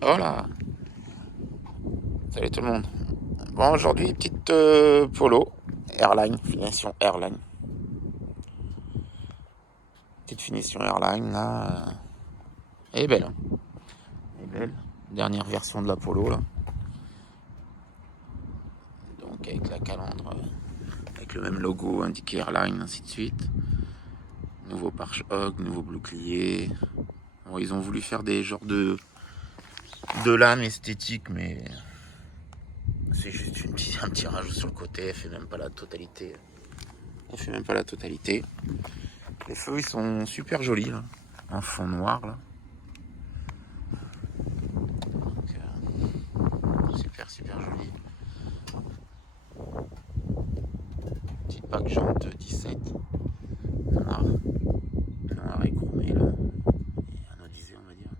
Hola, salut tout le monde. Bon, aujourd'hui, petite polo, Airline, finition Airline. Petite finition Airline, là. Elle est belle, hein. Elle est belle. Dernière version de la polo, là. Donc, avec la calandre, avec le même logo indiqué Airline, ainsi de suite. Nouveau pare-choc, nouveau bouclier. Bon, ils ont voulu faire des genres de lames esthétiques, mais c'est juste un petit rajout sur le côté. Elle fait même pas la totalité. Elle fait même pas la totalité. Les feux, ils sont super jolis, là. En fond noir, là. Donc, super, super joli. Petite pack jante 17. Noir. Noir et chromé, là. Et anodisé, on va dire.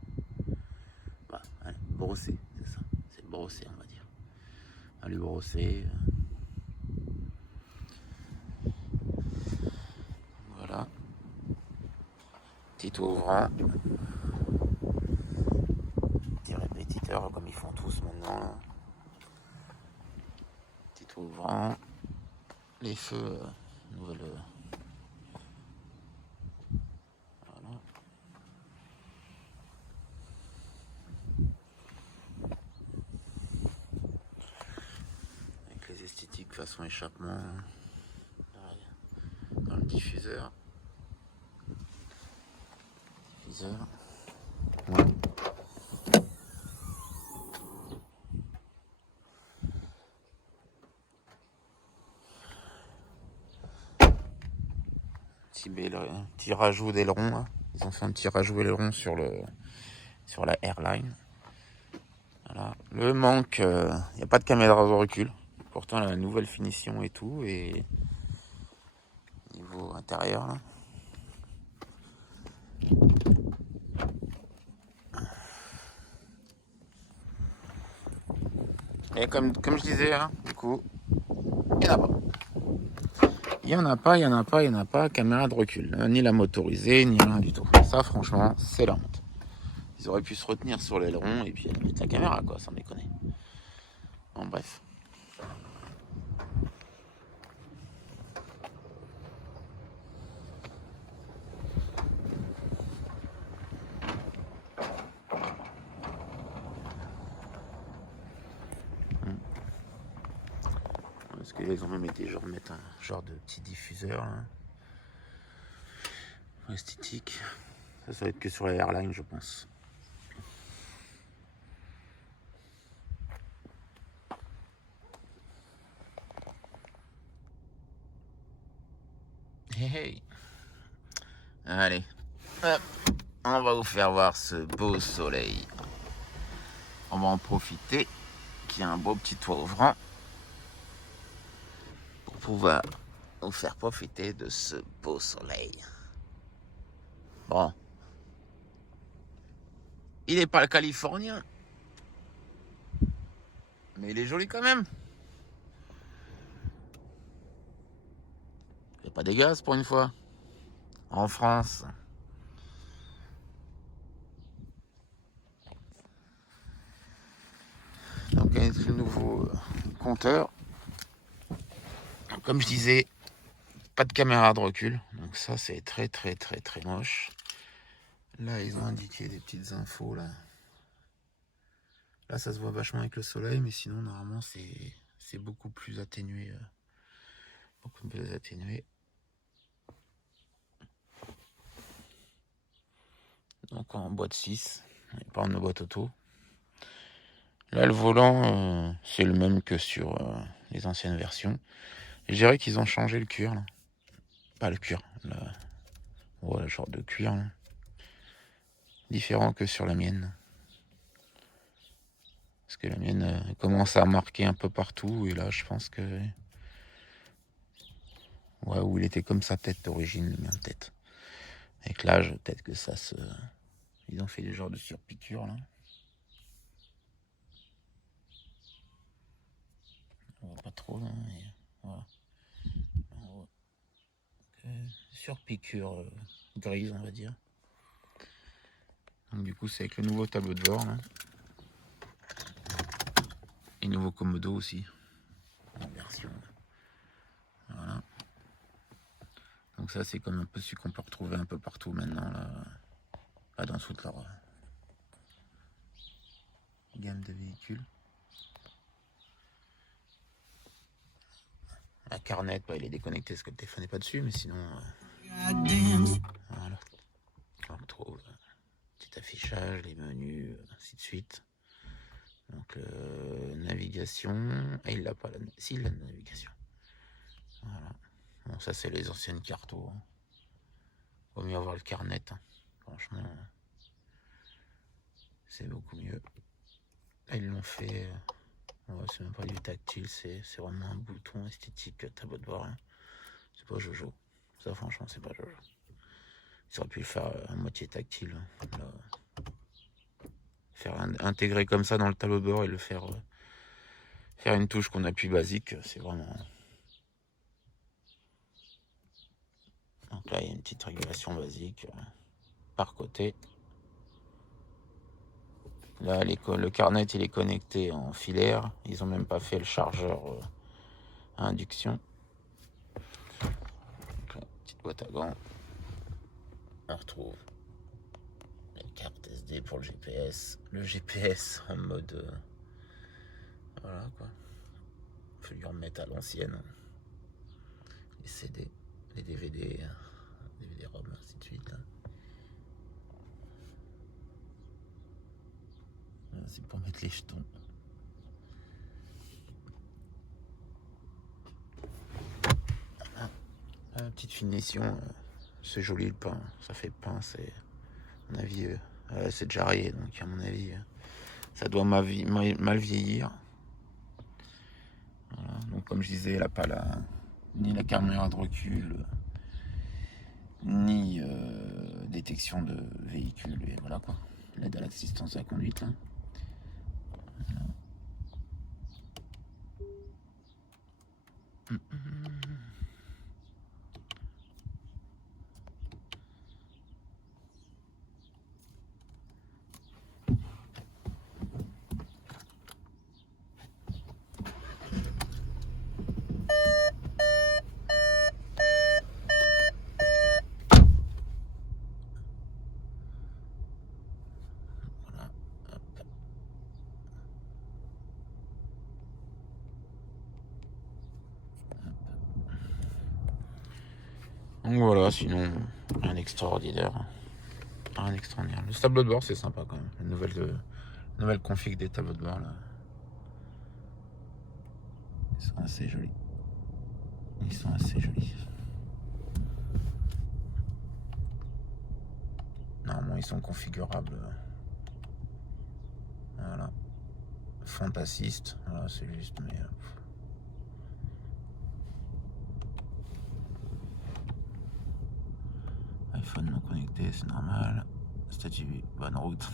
Bah, ouais, brossé, c'est ça. C'est brossé, on va dire. À lui brosser. Voilà. Petit ouvrant. Petit répétiteur, comme ils font tous maintenant. Petit ouvrant. Les feux, nouvelle. Voilà. Avec les esthétiques façon échappement. Pareil. Dans le diffuseur. Ouais. Petit rajout d'aileron, là. Ils ont fait un petit rajout d'aileron sur la Airline. Voilà. Le manque, il n'y a pas de caméra de recul. Pourtant, la nouvelle finition et tout. Et niveau intérieur, là. Et comme je disais, hein, du coup, il n'y en a pas. Il n'y en a pas, il n'y en a pas, il n'y en a pas. Caméra de recul. Ni la motorisée, ni rien du tout. Ça, franchement, c'est la honte. Ils auraient pu se retenir sur l'aileron et puis mettre la caméra, quoi, sans déconner. Bon, bref. Parce que là, ils ont même été mettre un genre de petit diffuseur, là. Esthétique. Ça va être que sur la Airline, je pense. Hey, hey. Allez, hop, on va vous faire voir ce beau soleil. On va en profiter qu'il y a un beau petit toit ouvrant pour pouvoir vous faire profiter de ce beau soleil. Bon, il n'est pas le californien, mais il est joli quand même. Il n'y a pas des gaz pour une fois. En France. Donc avec le nouveau compteur. Comme je disais, pas de caméra de recul. Donc ça c'est très très très très moche. Là ils ont indiqué des petites infos là. Là ça se voit vachement avec le soleil, mais sinon normalement c'est beaucoup plus atténué. Beaucoup plus atténué. Donc en boîte 6, pas en boîte auto. Là le volant c'est le même que sur les anciennes versions. Et je dirais qu'ils ont changé le cuir là. Pas le cuir, le genre de cuir là. Différent que sur la mienne. Parce que la mienne commence à marquer un peu partout. Et là je pense que... Ouais, où il était comme sa tête d'origine, le mien tête. Avec l'âge, peut-être que ça se... Ils ont fait des genres de surpiqûres là. On voit pas trop là. Mais voilà. Surpiqûre grise, on va dire. Donc du coup c'est avec le nouveau tableau de bord là. Et nouveau commodo aussi. En version. Voilà. Donc ça c'est comme un peu celui qu'on peut retrouver un peu partout maintenant là. Pas dans toute leur gamme de véhicules. La carnette, bah, il est déconnecté parce que le téléphone n'est pas dessus, mais sinon voilà. On retrouve petit affichage, les menus, ainsi de suite. Donc navigation, et il l'a pas, si il a la navigation. Voilà. Bon, ça c'est les anciennes cartes. Vaut mieux avoir le carnet. Hein. Franchement, c'est beaucoup mieux. Là, ils l'ont fait. Ouais, c'est même pas du tactile, c'est vraiment un bouton esthétique. T'as beau de voir. Hein. C'est pas Jojo. Ça, franchement, c'est pas Jojo. Ils auraient pu le faire à moitié tactile. Là, faire intégrer comme ça dans le tableau de bord et le faire une touche qu'on appuie basique, c'est vraiment. Donc là, il y a une petite régulation basique par côté. Là, le carnet, il est connecté en filaire. Ils ont même pas fait le chargeur à induction. Donc là, petite boîte à gants. On retrouve la carte SD pour le GPS. Le GPS en mode... voilà quoi. Il faut lui remettre à l'ancienne. Les CD, les DVD, DVD-ROM, ainsi de suite. Là. C'est pour mettre les jetons. Petite finition, c'est joli le pain, ça fait pain, c'est à mon avis, c'est déjà rayé, donc à mon avis, ça doit mal vieillir. Voilà. Donc comme je disais, elle n'a pas ni la caméra de recul, ni détection de véhicule, et voilà quoi, l'aide à l'assistance à la conduite. Là. Voilà. Donc voilà, sinon, rien d'extraordinaire. Rien d'extraordinaire. Le tableau de bord, c'est sympa quand même. La nouvelle config des tableaux de bord, là. Ils sont assez jolis. Ils sont assez jolis. Normalement, ils sont configurables. Voilà. Font assist. Voilà, c'est juste, mais... iPhone non connecté, c'est normal. Statut, bonne route.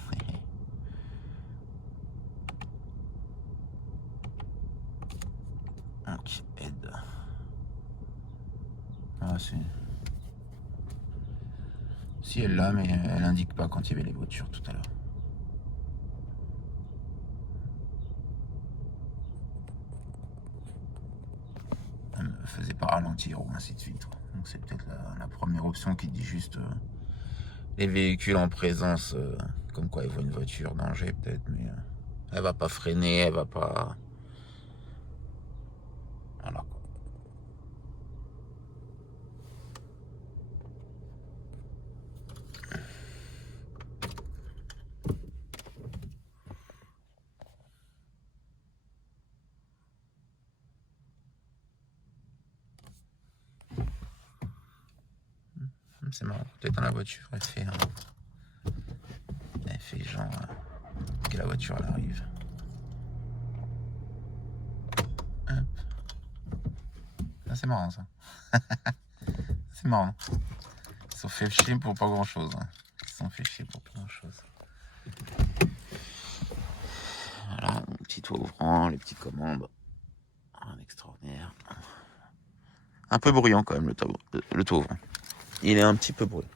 Donc, aide. Ah, c'est... Si elle l'a, mais elle indique pas quand il y avait les voitures tout à l'heure. Elle me faisait pas ralentir ou ainsi de suite. Donc c'est peut-être la première option qui dit juste les véhicules en présence, comme quoi ils voient une voiture, danger peut-être, mais elle va pas freiner, elle va pas... Voilà quoi. C'est marrant, peut-être dans la voiture, elle fait genre que la voiture elle arrive. Hop. Ah, c'est marrant ça. C'est marrant. Ils sont fait chier pour pas grand chose. Hein. Ils sont fait chier pour pas grand chose. Voilà, mon petit toit ouvrant, les petites commandes. Rien d'extraordinaire. Un peu bruyant quand même le toit ouvrant. Il est un petit peu bruyant.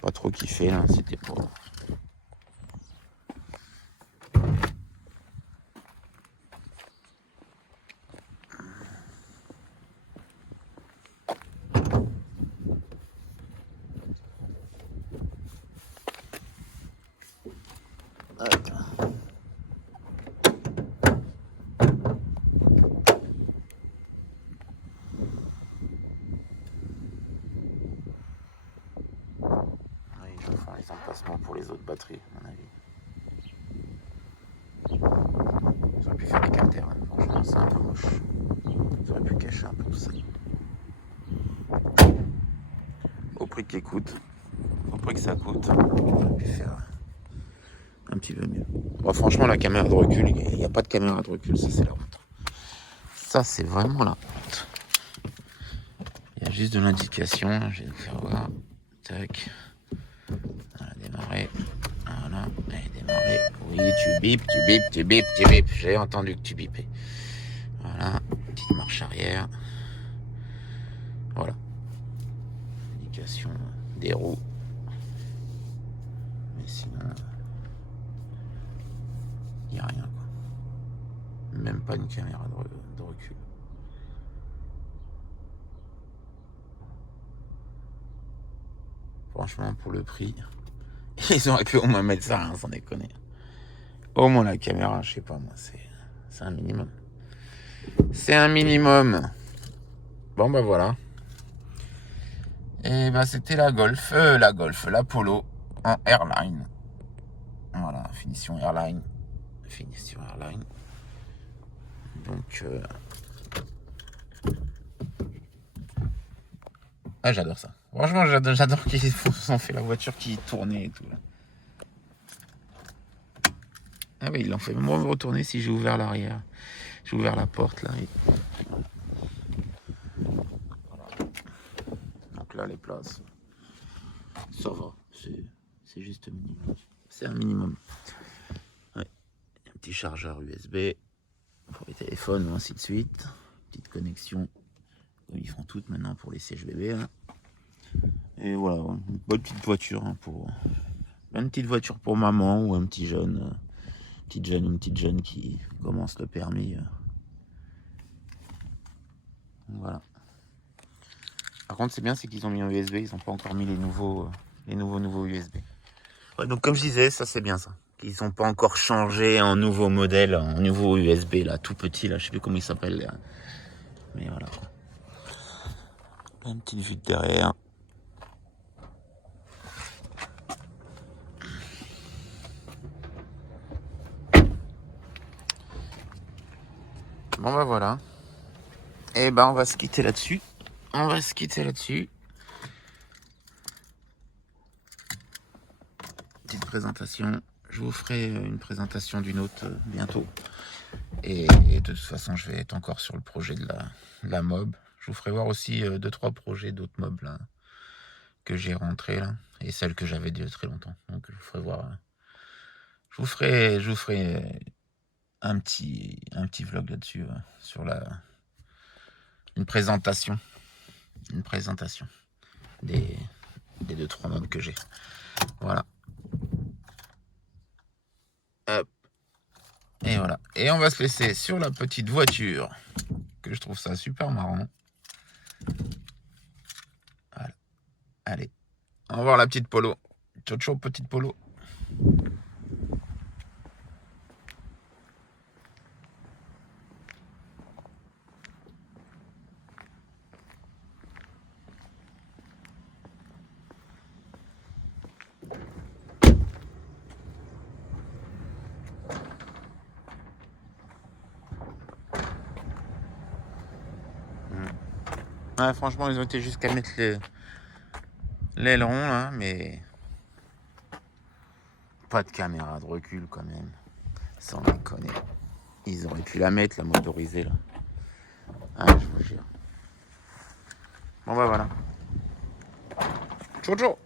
Pas trop kiffé là, c'était pour... des emplacements pour les autres batteries, à mon avis. Ils auraient pu faire des carters, hein. Franchement, c'est un peu moche. Ils auraient pu cacher un peu tout ça. Au prix qu'il coûte, au prix que ça coûte, ils auraient pu faire un petit peu mieux. Bon, franchement, la caméra de recul, il n'y a pas de caméra de recul, ça c'est la honte. Ça c'est vraiment la honte. Il y a juste de l'indication, je vais vous faire voir. Tac. Voilà, démarrer. Voilà, et démarrer. Oui, tu bipes, tu bipes, tu bipes, tu bipes. J'ai entendu que tu bipais. Voilà, petite marche arrière. Voilà. Indication des roues. Mais sinon, il n'y a rien, quoi. Même pas une caméra de recul. Franchement, pour le prix, ils auraient pu au moins mettre ça, hein, sans déconner. Au moins la caméra, je sais pas moi, c'est un minimum. C'est un minimum. Bon bah voilà. Et bah c'était la Polo en Airline. Voilà, finition Airline. Donc ah, j'adore ça. Franchement, j'adore qu'ils ont fait la voiture qui tournait et tout là. Ah oui, il en fait même retourner si j'ai ouvert l'arrière. J'ai ouvert la porte là. Voilà. Donc là, les places, ça va. C'est juste minimum. C'est un minimum. Ouais. Un petit chargeur USB pour les téléphones ou ainsi de suite. Petite connexion. Ils font toutes maintenant pour les sièges bébés. Hein. Et voilà, une bonne petite voiture hein, une petite voiture pour maman ou un petit jeune. Une petite jeune qui commence le permis. Voilà. Par contre, c'est bien, c'est qu'ils ont mis un USB, ils n'ont pas encore mis les nouveaux USB. Ouais, donc comme je disais, ça c'est bien ça. Qu'ils n'ont pas encore changé en nouveau modèle, en nouveau USB là, tout petit là, je sais plus comment il s'appelle. Là. Mais voilà. Une petite vue de derrière. Bon bah voilà. Et ben on va se quitter là-dessus. Petite présentation. Je vous ferai une présentation d'une autre bientôt. Et de toute façon, je vais être encore sur le projet de la mob. Je vous ferai voir aussi 2-3 projets d'autres mobs là, que j'ai rentrés là. Et celles que j'avais déjà très longtemps. Donc je vous ferai voir. Je vous ferai un petit vlog là-dessus. Sur une présentation. Des 2-3 mobs que j'ai. Voilà. Hop. Et voilà. Et on va se laisser sur la petite voiture. Que je trouve ça super marrant. Voilà. Allez. Au revoir la petite Polo. Ciao ciao petite Polo. Ouais, franchement, ils ont été jusqu'à mettre l'aileron là, mais pas de caméra de recul quand même. Sans déconner. Ils auraient pu la mettre, la motorisée là. Ah, je vous jure. Bon bah voilà. Ciao ciao.